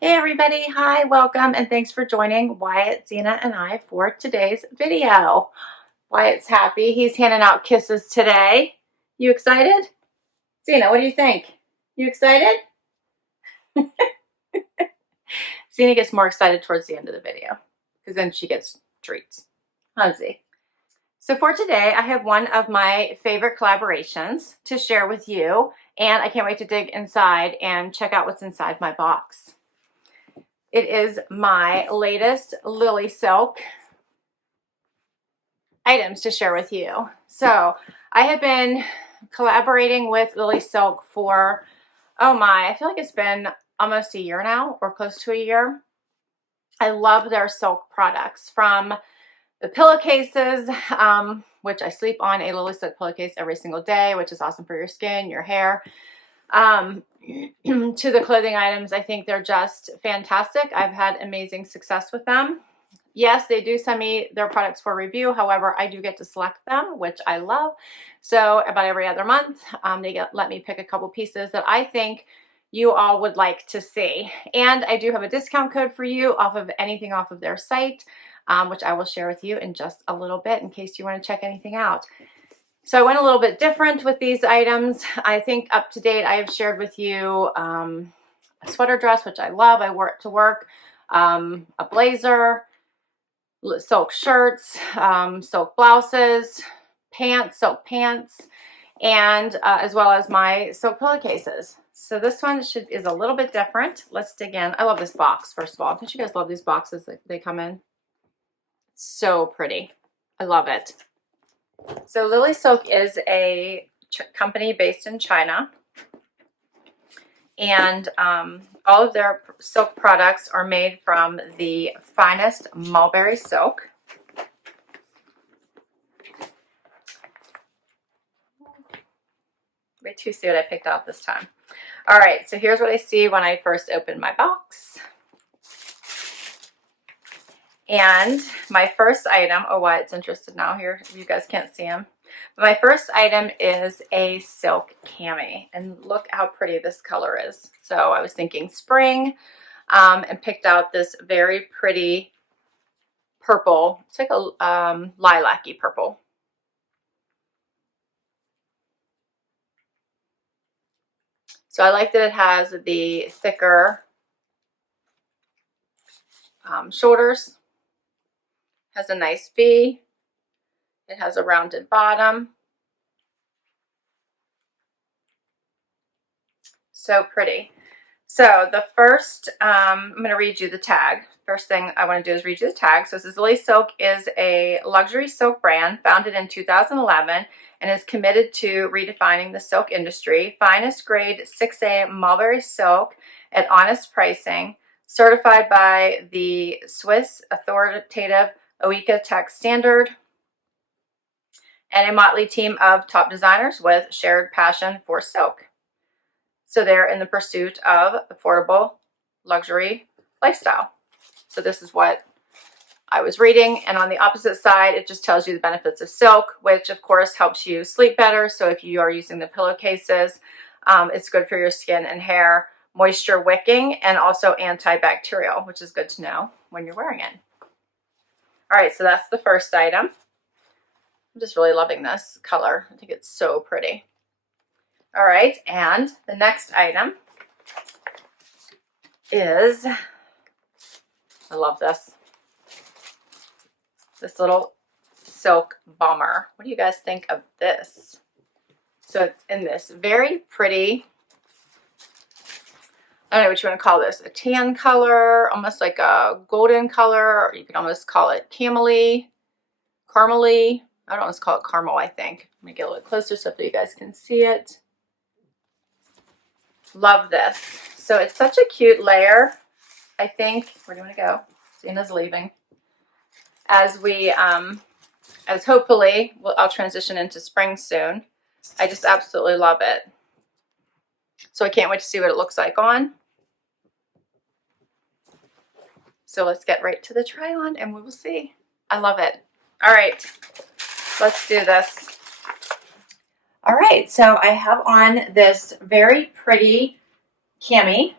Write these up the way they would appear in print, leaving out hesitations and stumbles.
Hey everybody, hi, welcome, and thanks for joining Wyatt, Zena, and I for today's video. Wyatt's happy. He's handing out kisses today. You excited? Zena, what do you think? You excited? Zena gets more excited towards the end of the video because then she gets treats. Huh, Z? So for today, I have one of my favorite collaborations to share with you, and I can't wait to dig inside and check out what's inside my box. It is my latest LilySilk items to share with you. So I have been collaborating with LilySilk for, I feel like it's been almost a year now, or close to a year. I love their silk products, from the pillowcases, which I sleep on a LilySilk pillowcase every single day, which is awesome for your skin, your hair, to the clothing items. I think they're just fantastic. I've had amazing success with them. Yes, they do send me their products for review. However, I do get to select them, which I love. So about every other month, they let me pick a couple pieces that I think you all would like to see. And I do have a discount code for you off of anything off of their site, which I will share with you in just a little bit in case you want to check anything out. So I went a little bit different with these items. I think up to date, I have shared with you a sweater dress, which I love. I wear it to work, a blazer, silk shirts, silk blouses, pants, silk pants, and as well as my silk pillowcases. So this one is a little bit different. Let's dig in. I love this box, first of all. Don't you guys love these boxes that they come in? So pretty. I love it. So LilySilk is a company based in China, and all of their silk products are made from the finest mulberry silk. Wait till you see what I picked out this time. All right, so here's what I see when I first opened my box. And my first item, Wyatt's interested now here, you guys can't see him. But my first item is a silk cami, and look how pretty this color is. So I was thinking spring, and picked out this very pretty purple. It's like a lilac-y purple. So I like that it has the thicker shoulders. Has a nice V. It has a rounded bottom. So pretty. So the first, I'm going to read you the tag. First thing I want to do is read you the tag. So it says LilySilk is a luxury silk brand founded in 2011 and is committed to redefining the silk industry. Finest grade 6A mulberry silk at honest pricing, certified by the Swiss authoritative OECA Tech Standard, and a motley team of top designers with shared passion for silk. So they're in the pursuit of affordable luxury lifestyle. So this is what I was reading. And on the opposite side, it just tells you the benefits of silk, which of course helps you sleep better. So if you are using the pillowcases, it's good for your skin and hair, moisture wicking, and also antibacterial, which is good to know when you're wearing it. All right, so that's the first item. I'm just really loving this color. I think it's so pretty. All right, and the next item is, I love this little silk bomber. What do you guys think of this? So it's in this very pretty, I don't know what you want to call this, a tan color, almost like a golden color, or you could almost call it caramely. I don't almost call it caramel, I think. Let me get a little closer so that you guys can see it. Love this. So it's such a cute layer, I think. Where do you want to go? Zena's leaving. As we, as hopefully, I'll transition into spring soon. I just absolutely love it. So I can't wait to see what it looks like on. So let's get right to the try on and we will see. I love it. All right, let's do this. All right, so I have on this very pretty cami.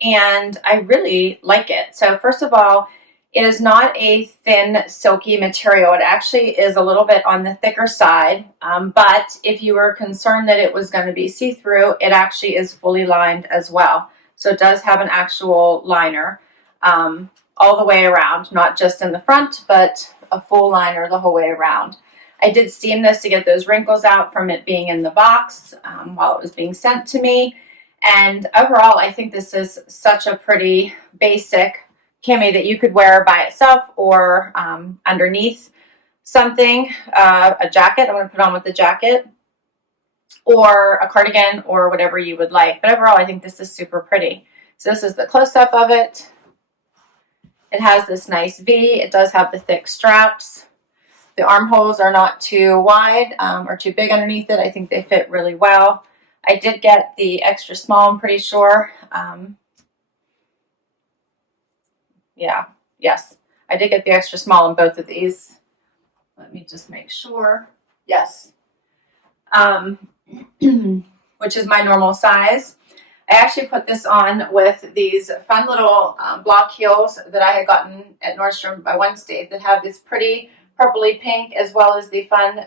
and I really like it. So first of all, it is not a thin, silky material. It actually is a little bit on the thicker side, but if you were concerned that it was going to be see-through, it actually is fully lined as well. So it does have an actual liner all the way around, not just in the front, but a full liner the whole way around. I did steam this to get those wrinkles out from it being in the box while it was being sent to me. And overall, I think this is such a pretty basic cami that you could wear by itself or underneath something, a jacket. I'm going to put on with the jacket, or a cardigan, or whatever you would like. But overall, I think this is super pretty. So this is the close-up of it. It has this nice V. It does have the thick straps. The armholes are not too wide or too big underneath it. I think they fit really well. I did get the extra small, I'm pretty sure. Yes. I did get the extra small in both of these. Let me just make sure. Yes. Which is my normal size. I actually put this on with these fun little block heels that I had gotten at Nordstrom by Wednesday that have this pretty purpley pink as well as the fun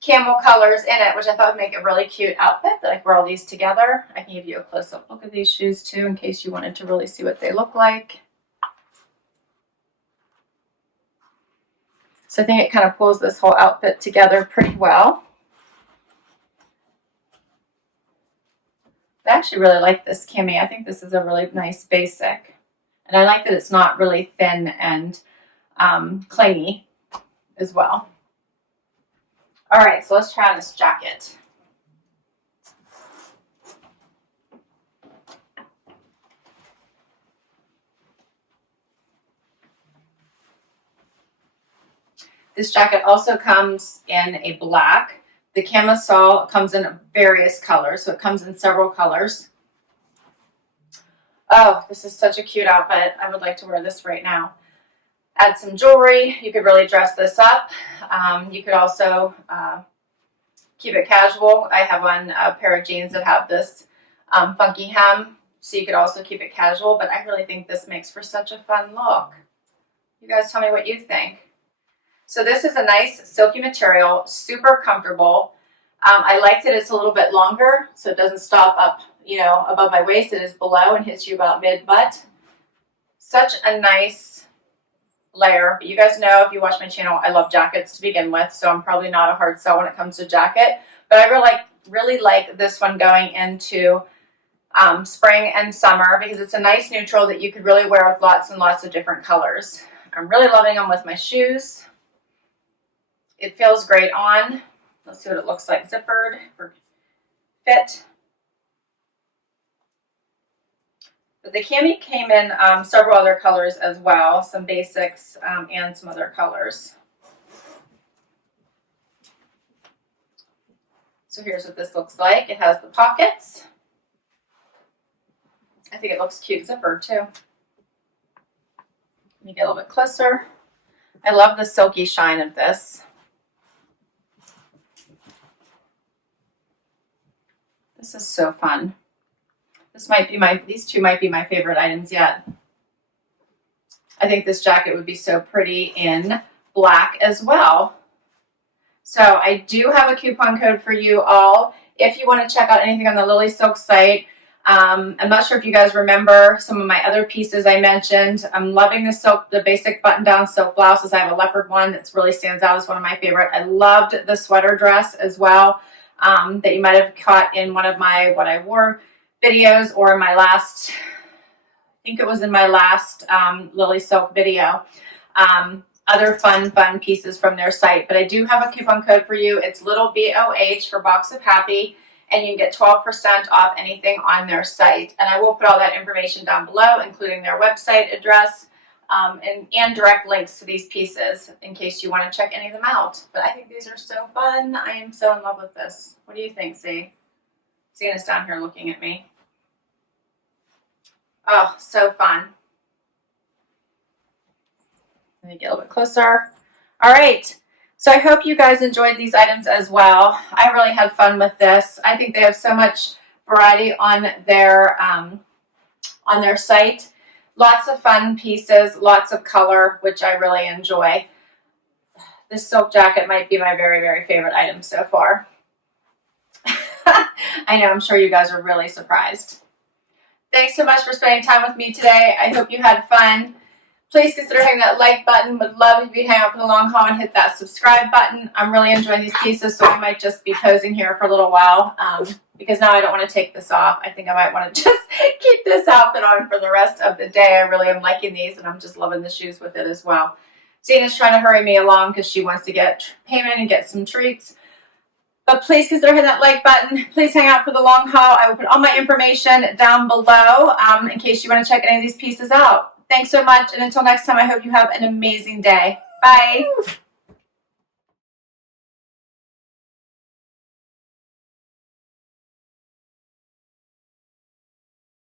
camel colors in it, which I thought would make a really cute outfit that I could wear all these together. I can give you a close-up look at these shoes too in case you wanted to really see what they look like. So I think it kind of pulls this whole outfit together pretty well. I actually really like this cami. I think this is a really nice basic. And I like that it's not really thin and clingy as well. All right, so let's try on this jacket. This jacket also comes in a black. The camisole comes in various colors, so it comes in several colors. Oh, this is such a cute outfit. I would like to wear this right now. Add some jewelry. You could really dress this up. You could also keep it casual. I have on a pair of jeans that have this funky hem, so you could also keep it casual, but I really think this makes for such a fun look. You guys tell me what you think. So this is a nice silky material, super comfortable. I like that it's a little bit longer, so it doesn't stop up, above my waist. It is below and hits you about mid-butt. Such a nice layer. But you guys know, if you watch my channel, I love jackets to begin with, so I'm probably not a hard sell when it comes to jacket. But I really like this one going into spring and summer because it's a nice neutral that you could really wear with lots and lots of different colors. I'm really loving them with my shoes. It feels great on. Let's see what it looks like zippered or fit. But the cami came in several other colors as well, some basics and some other colors. So here's what this looks like. It has the pockets. I think it looks cute zippered too. Let me get a little bit closer. I love the silky shine of this. This is so fun. These two might be my favorite items yet. I think this jacket would be so pretty in black as well. So I do have a coupon code for you all if you want to check out anything on the LilySilk site. I'm not sure if you guys remember some of my other pieces I mentioned. I'm loving the basic button-down silk blouses. I have a leopard one that really stands out as one of my favorite. I loved the sweater dress as well. That you might have caught in one of my what I wore videos or in my last, I think it was in my last LilySilk video. Other fun pieces from their site. But I do have a coupon code for you. It's little BOH for Box of Happy, and you can get 12% off anything on their site. And I will put all that information down below, including their website address and direct links to these pieces in case you want to check any of them out. But I think these are so fun. I am so in love with this. What do you think, Z? Zana's down here looking at me. Oh, so fun. Let me get a little bit closer. All right. So I hope you guys enjoyed these items as well. I really had fun with this. I think they have so much variety on their on their site. Lots of fun pieces, lots of color, which I really enjoy. This silk jacket might be my very, very favorite item so far. I know, I'm sure you guys are really surprised. Thanks so much for spending time with me today. I hope you had fun. Please consider hitting that like button. Would love if you'd hang out for the long haul and hit that subscribe button. I'm really enjoying these pieces, so I might just be posing here for a little while because now I don't want to take this off. I think I might want to just keep this outfit on for the rest of the day. I really am liking these, and I'm just loving the shoes with it as well. Zena's trying to hurry me along because she wants to get payment and get some treats. But please consider hitting that like button. Please hang out for the long haul. I will put all my information down below in case you want to check any of these pieces out. Thanks so much, and until next time, I hope you have an amazing day. Bye.